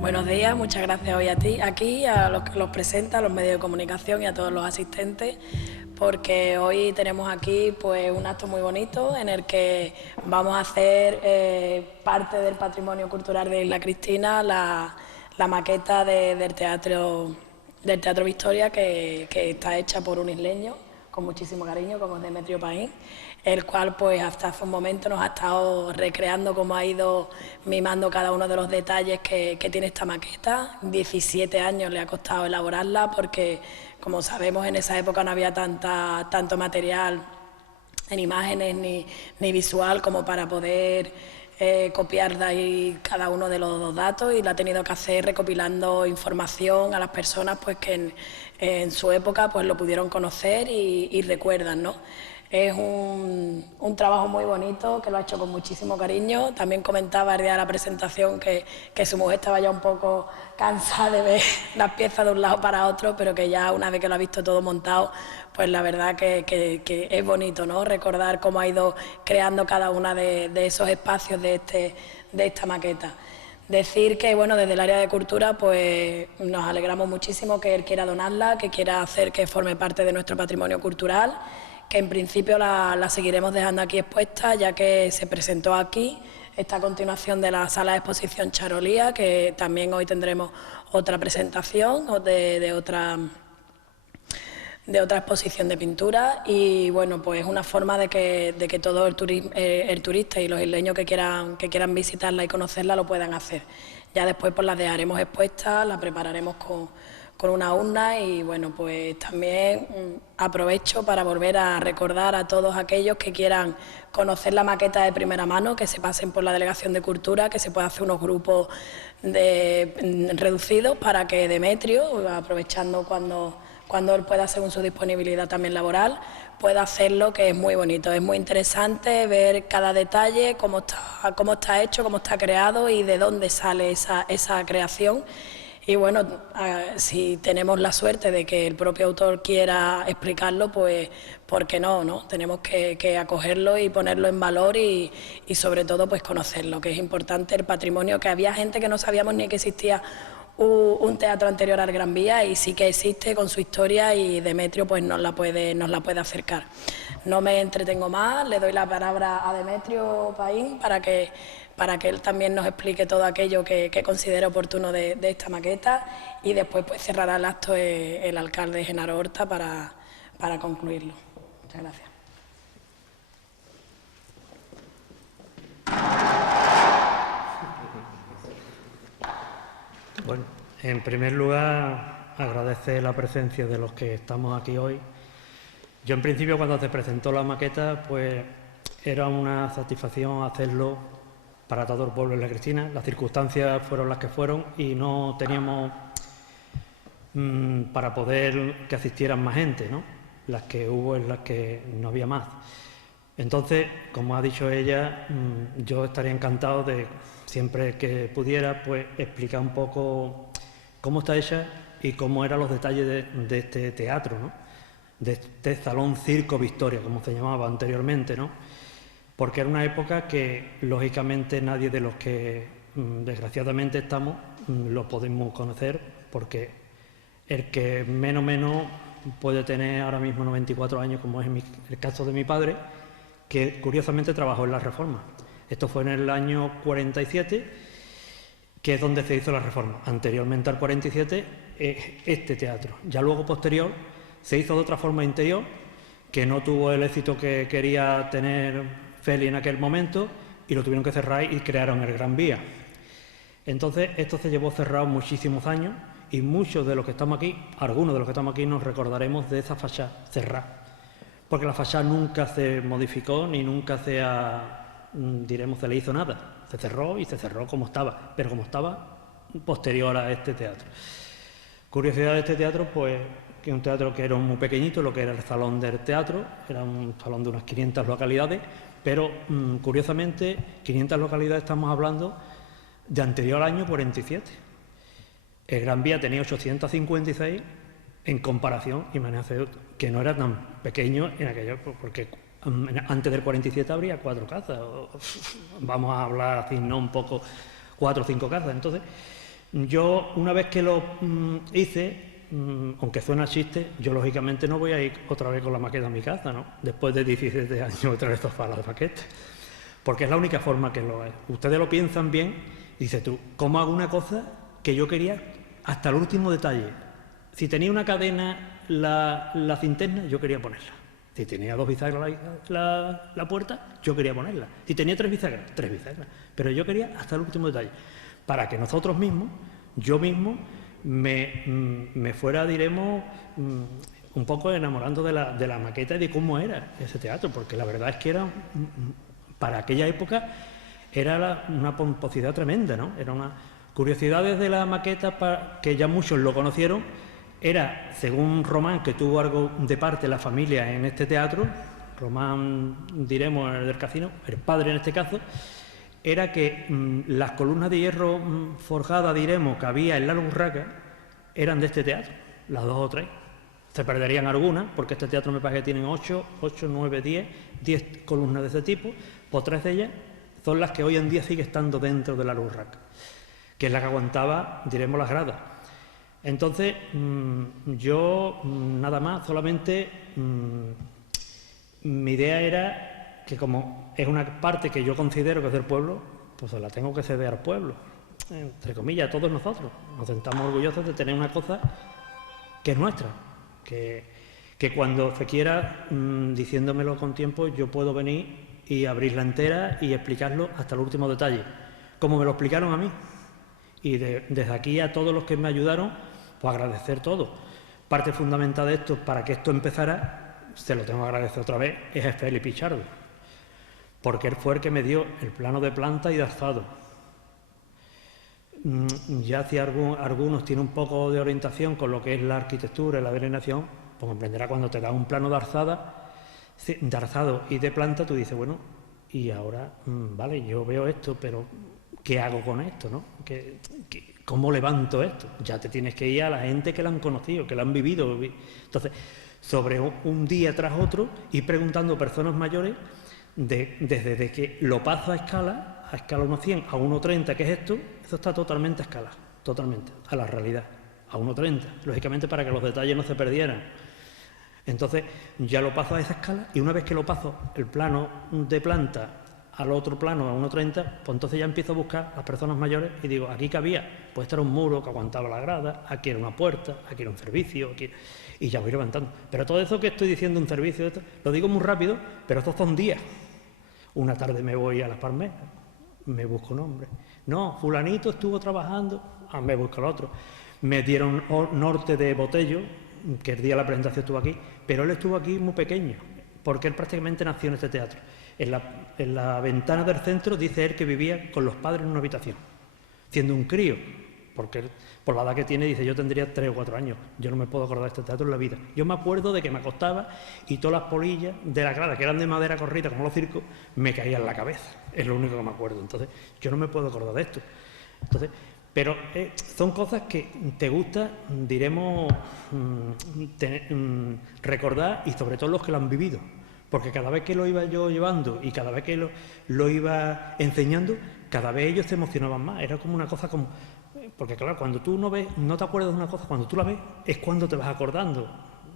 Buenos días, muchas gracias hoy a ti, aquí, a los que los presenta, a los medios de comunicación y a todos los asistentes, porque hoy tenemos aquí pues un acto muy bonito en el que vamos a hacer parte del patrimonio cultural de Isla Cristina, la maqueta del Teatro Victoria, que está hecha por un isleño con muchísimo cariño, como es Demetrio Paín, el cual pues hasta hace un momento nos ha estado recreando cómo ha ido mimando cada uno de los detalles que tiene esta maqueta. 17 años le ha costado elaborarla porque, como sabemos, en esa época no había tanto material en imágenes ni visual como para poder copiar de ahí cada uno de los datos, y la ha tenido que hacer recopilando información a las personas pues que en su época pues lo pudieron conocer y recuerdan, ¿no? Es un trabajo muy bonito, que lo ha hecho con muchísimo cariño. También comentaba el día de la presentación que su mujer estaba ya un poco cansada de ver las piezas de un lado para otro, pero que ya una vez que lo ha visto todo montado, pues la verdad que es bonito, ¿no? Recordar cómo ha ido creando cada uno de esos espacios de esta maqueta. Decir que, bueno, desde el área de cultura pues nos alegramos muchísimo que él quiera donarla, que quiera hacer que forme parte de nuestro patrimonio cultural, que en principio la seguiremos dejando aquí expuesta, ya que se presentó aquí. Esta continuación de la sala de exposición Charolía, que también hoy tendremos otra presentación de otra exposición de pintura, y bueno, pues es una forma de que todo el turista y los isleños que quieran visitarla y conocerla lo puedan hacer. Ya después pues las dejaremos expuestas, las prepararemos con una urna, y bueno, pues también aprovecho para volver a recordar a todos aquellos que quieran conocer la maqueta de primera mano, que se pasen por la Delegación de Cultura, que se pueda hacer unos grupos reducidos para que Demetrio, aprovechando cuando él pueda, según su disponibilidad también laboral, pueda hacerlo, que es muy bonito, es muy interesante ver cada detalle, cómo está hecho, cómo está creado y de dónde sale esa creación. Y bueno, si tenemos la suerte de que el propio autor quiera explicarlo, pues ¿por qué no? ¿No? Tenemos que acogerlo y ponerlo en valor y sobre todo pues conocerlo, que es importante el patrimonio, que había gente que no sabíamos ni que existía un teatro anterior al Gran Vía, y sí que existe con su historia, y Demetrio pues nos la puede acercar. No me entretengo más, le doy la palabra a Demetrio Paín para que él también nos explique todo aquello que considere oportuno de esta maqueta, y después pues cerrará el acto el alcalde Genaro Horta para concluirlo. Muchas gracias. Bueno, en primer lugar, agradecer la presencia de los que estamos aquí hoy. Yo, en principio, cuando se presentó la maqueta, pues era una satisfacción hacerlo para todo el pueblo de La Cristina. Las circunstancias fueron las que fueron y no teníamos para poder que asistieran más gente, ¿no? Las que hubo es las que no había más. Entonces, como ha dicho ella, yo estaría encantado de, siempre que pudiera, pues explicar un poco cómo está hecha y cómo eran los detalles de este teatro, ¿no? De este Salón Circo Victoria, como se llamaba anteriormente, ¿no? Porque era una época que, lógicamente, nadie de los que desgraciadamente estamos lo podemos conocer, porque el que menos puede tener ahora mismo 94 años, como es el caso de mi padre, que curiosamente trabajó en la Reforma. Esto fue en el año 47, que es donde se hizo la Reforma. Anteriormente al 47, este teatro. Ya luego, posterior, se hizo de otra forma interior, que no tuvo el éxito que quería tener Feli en aquel momento, y lo tuvieron que cerrar y crearon el Gran Vía. Entonces, esto se llevó cerrado muchísimos años, y muchos de los que estamos aquí, algunos de los que estamos aquí, nos recordaremos de esa fachada cerrada. Porque la fachada nunca se modificó, ni nunca se le hizo nada. Se cerró y se cerró como estaba, pero como estaba posterior a este teatro. Curiosidad de este teatro, pues, que es un teatro que era muy pequeñito, lo que era el salón del teatro, era un salón de unas 500 localidades, pero curiosamente, 500 localidades estamos hablando de anterior al año 47. El Gran Vía tenía 856 en comparación, imagínate, que no era tan pequeño en aquello, porque antes del 47 habría 4 casas, vamos a hablar así, no un poco, 4 o 5 casas. Entonces, yo una vez que lo hice, aunque suena chiste, yo lógicamente no voy a ir otra vez con la maqueta a mi casa, ¿no? Después de 17 años otra vez para la maqueta, porque es la única forma que lo es. Ustedes lo piensan bien y dices tú, ¿cómo hago una cosa que yo quería hasta el último detalle? Si tenía una cadena la cinterna, yo quería ponerla. Si tenía 2 bisagras la puerta, yo quería ponerla. Si tenía 3 bisagras, 3 bisagras. Pero yo quería hasta el último detalle, para que nosotros mismos, yo mismo, me fuera, diremos, un poco enamorando de la maqueta y de cómo era ese teatro, porque la verdad es que era, para aquella época, era una pomposidad tremenda, ¿no? Era una curiosidad de la maqueta, que ya muchos lo conocieron. Era, según Román, que tuvo algo de parte la familia en este teatro, Román, diremos, el del Casino, el padre en este caso, era que las columnas de hierro forjadas, diremos, que había en la Urraca, eran de este teatro, las 2 o 3. Se perderían algunas, porque este teatro me parece que tienen 8, 9, 10 columnas de ese tipo, pues 3 de ellas son las que hoy en día sigue estando dentro de la Urraca, que es la que aguantaba, diremos, las gradas. Entonces, yo nada más, solamente mi idea era que, como es una parte que yo considero que es del pueblo, pues se la tengo que ceder al pueblo, entre comillas, a todos nosotros. Nos sentamos orgullosos de tener una cosa que es nuestra, que cuando se quiera, diciéndomelo con tiempo, yo puedo venir y abrirla entera y explicarlo hasta el último detalle, como me lo explicaron a mí. Y desde aquí a todos los que me ayudaron, pues agradecer todo. Parte fundamental de esto, para que esto empezara, se lo tengo que agradecer otra vez, es a Feli Pichardo, porque él fue el que me dio el plano de planta y de alzado. Ya si algunos tienen un poco de orientación con lo que es la arquitectura y la delineación, pues comprenderá, cuando te da un plano de alzado y de planta, tú dices, bueno, y ahora, vale, yo veo esto, pero ¿qué hago con esto, no? ¿Cómo levanto esto? Ya te tienes que ir a la gente que la han conocido, que la han vivido. Entonces, sobre un día tras otro, ir preguntando a personas mayores desde que lo paso a escala 1.100, a 1.30, ¿qué es esto? Eso está totalmente a escala, totalmente, a la realidad, a 1.30, lógicamente para que los detalles no se perdieran. Entonces, ya lo paso a esa escala y una vez que lo paso el plano de planta al otro plano, a 1.30, pues entonces ya empiezo a buscar a las personas mayores y digo, aquí cabía, pues este era un muro que aguantaba la grada, aquí era una puerta, aquí era un servicio, aquí... y ya voy levantando. Pero todo eso que estoy diciendo, un servicio, esto, lo digo muy rápido, pero estos son días. Una tarde me voy a Las Palmeras, me busco un hombre. No, fulanito estuvo trabajando, me busco el otro. Me dieron norte de Botello, que el día de la presentación estuvo aquí, pero él estuvo aquí muy pequeño, porque él prácticamente nació en este teatro. En la ventana del centro dice él que vivía con los padres en una habitación, siendo un crío, porque él, por la edad que tiene, dice, yo tendría 3 o 4 años, yo no me puedo acordar de este teatro en la vida. Yo me acuerdo de que me acostaba y todas las polillas de la grada, que eran de madera corrida como los circos, me caían en la cabeza, es lo único que me acuerdo. Entonces, yo no me puedo acordar de esto. Entonces, pero son cosas que te gusta, diremos, recordar, y sobre todo los que lo han vivido. Porque cada vez que lo iba yo llevando y cada vez que lo iba enseñando, cada vez ellos se emocionaban más. Era como una cosa como... Porque claro, cuando tú no ves, no te acuerdas de una cosa, cuando tú la ves es cuando te vas acordando.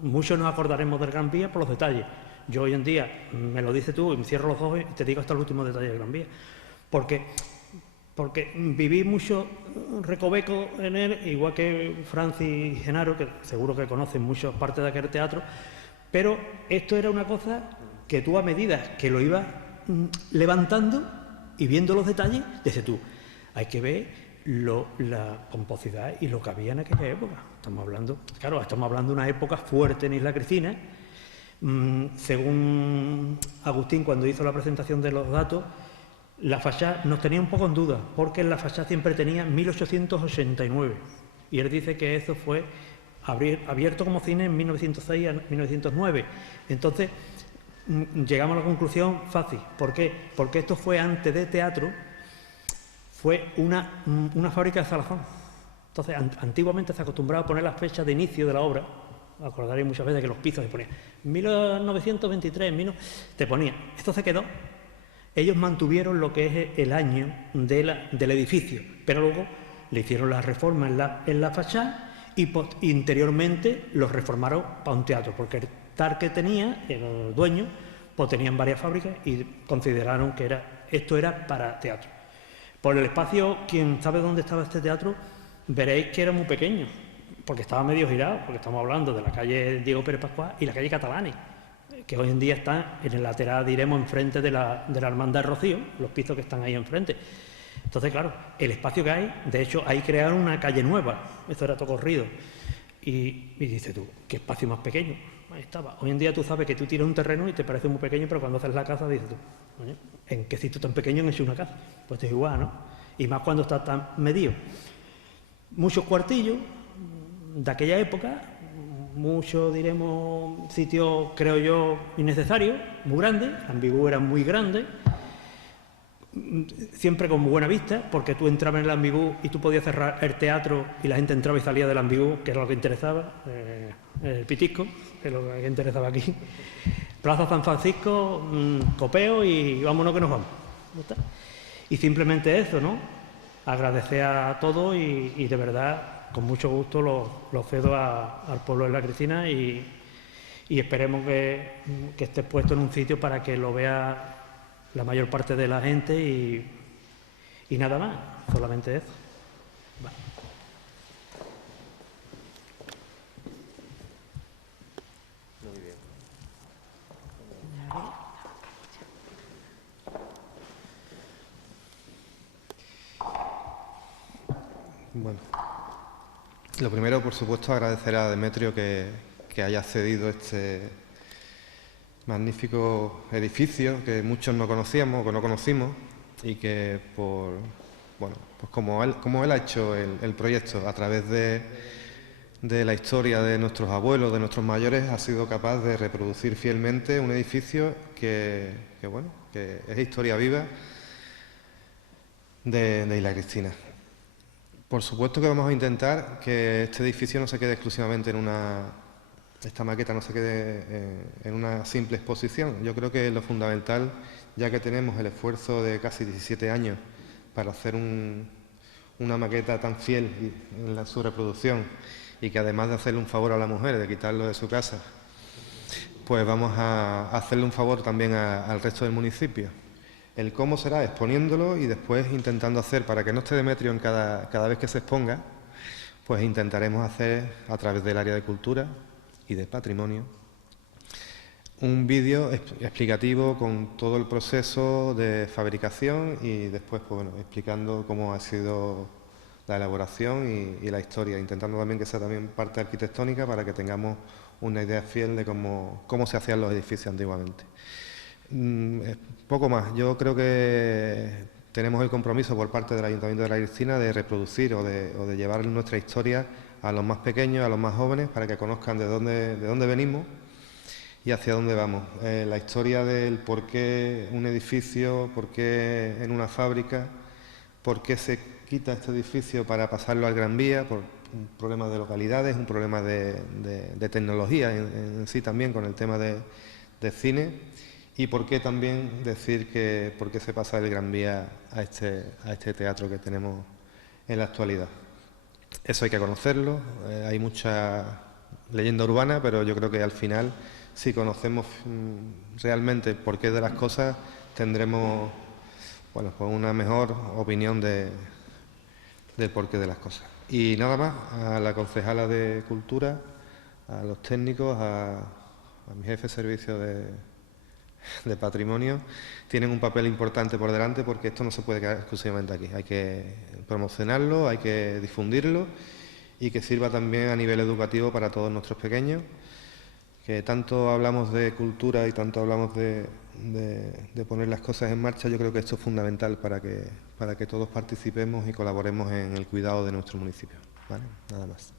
Muchos nos acordaremos del Gran Vía por los detalles. Yo hoy en día, me lo dices tú, y me cierro los ojos y te digo hasta el último detalle del Gran Vía. Porque viví mucho recoveco en él, igual que Francis y Genaro, que seguro que conocen muchas partes de aquel teatro, pero esto era una cosa que tú a medida que lo ibas levantando y viendo los detalles, dices tú, hay que ver la pomposidad y lo que había en aquella época. Estamos hablando de una época fuerte en Isla Cristina. Según Agustín, cuando hizo la presentación de los datos, la fachada nos tenía un poco en duda, porque la fachada siempre tenía 1889. Y él dice que eso fue abierto como cine en 1906 a 1909. Entonces, llegamos a la conclusión fácil. ¿Por qué? Porque esto fue antes de teatro, fue una fábrica de salazón. Entonces, antiguamente se acostumbraba a poner las fechas de inicio de la obra. Acordaréis muchas veces que los pisos se ponían 1923, te ponía. Esto se quedó. Ellos mantuvieron lo que es el año del edificio, pero luego le hicieron la reforma en la fachada y interiormente los reformaron para un teatro, porque el TAR que tenía, el dueño, pues tenían varias fábricas y consideraron que esto era para teatro. Por el espacio, quien sabe dónde estaba este teatro, veréis que era muy pequeño, porque estaba medio girado, porque estamos hablando de la calle Diego Pérez Pascual y la calle Catalani, que hoy en día está en el lateral, diremos, enfrente de la Hermandad de Rocío, los pisos que están ahí enfrente. Entonces, claro, el espacio que hay, de hecho, ahí crearon una calle nueva, esto era todo corrido. Y dices tú, ¿qué espacio más pequeño? Ahí estaba. Hoy en día tú sabes que tú tienes un terreno y te parece muy pequeño, pero cuando haces la casa dices tú, ¿en qué sitio tan pequeño han hecho una casa? Pues es igual, ¿no? Y más cuando está tan medido. Muchos cuartillos de aquella época, muchos, diremos, sitios, creo yo, innecesarios, muy grandes, la Ambigú era muy grande, siempre con muy buena vista, porque tú entrabas en el Ambigú y tú podías cerrar el teatro y la gente entraba y salía del Ambigú, que era lo que interesaba, el pitisco, que es lo que interesaba aquí. Plaza San Francisco, copeo y vámonos que nos vamos. Y simplemente eso, ¿no? Agradecer a todos y de verdad, con mucho gusto lo cedo al pueblo de La Cristina y esperemos que esté puesto en un sitio para que lo vea la mayor parte de la gente y nada más, solamente eso. Vale. Muy bien. Bueno, lo primero, por supuesto, agradecer a Demetrio que haya cedido este magnífico edificio que muchos no conocíamos o que no conocimos y que pues como él ha hecho el proyecto a través de la historia de nuestros abuelos, de nuestros mayores, ha sido capaz de reproducir fielmente un edificio que es historia viva de Isla Cristina. Por supuesto que vamos a intentar que este edificio no se quede exclusivamente esta maqueta no se quede en una simple exposición. Yo creo que lo fundamental, ya que tenemos el esfuerzo de casi 17 años para hacer una maqueta tan fiel en su reproducción, y que además de hacerle un favor a la mujer, de quitarlo de su casa, pues vamos a hacerle un favor también al resto del municipio. El cómo será exponiéndolo y después intentando hacer, para que no esté Demetrio en cada vez que se exponga, pues intentaremos hacer a través del área de cultura y de patrimonio un vídeo explicativo con todo el proceso de fabricación y después pues, bueno, explicando cómo ha sido la elaboración y la historia, intentando también que sea también parte arquitectónica para que tengamos una idea fiel de cómo se hacían los edificios antiguamente. Poco más. Yo creo que tenemos el compromiso por parte del Ayuntamiento de La Cristina de reproducir o de llevar nuestra historia a los más pequeños, a los más jóvenes, para que conozcan de dónde venimos y hacia dónde vamos. La historia del por qué un edificio, por qué en una fábrica, por qué se quita este edificio para pasarlo al Gran Vía, por un problema de localidades, un problema de tecnología en sí también con el tema de cine. Y por qué también decir que por qué se pasa del Gran Vía a este teatro que tenemos en la actualidad. Eso hay que conocerlo, hay mucha leyenda urbana, pero yo creo que al final, si conocemos realmente el porqué de las cosas, tendremos bueno, pues una mejor opinión del porqué de las cosas. Y nada más, a la concejala de Cultura, a los técnicos, a mi jefe de servicio de Patrimonio, tienen un papel importante por delante porque esto no se puede quedar exclusivamente aquí. Hay que promocionarlo, hay que difundirlo y que sirva también a nivel educativo para todos nuestros pequeños, que tanto hablamos de cultura y tanto hablamos de poner las cosas en marcha. Yo creo que esto es fundamental para que todos participemos y colaboremos en el cuidado de nuestro municipio. ¿Vale? Nada más.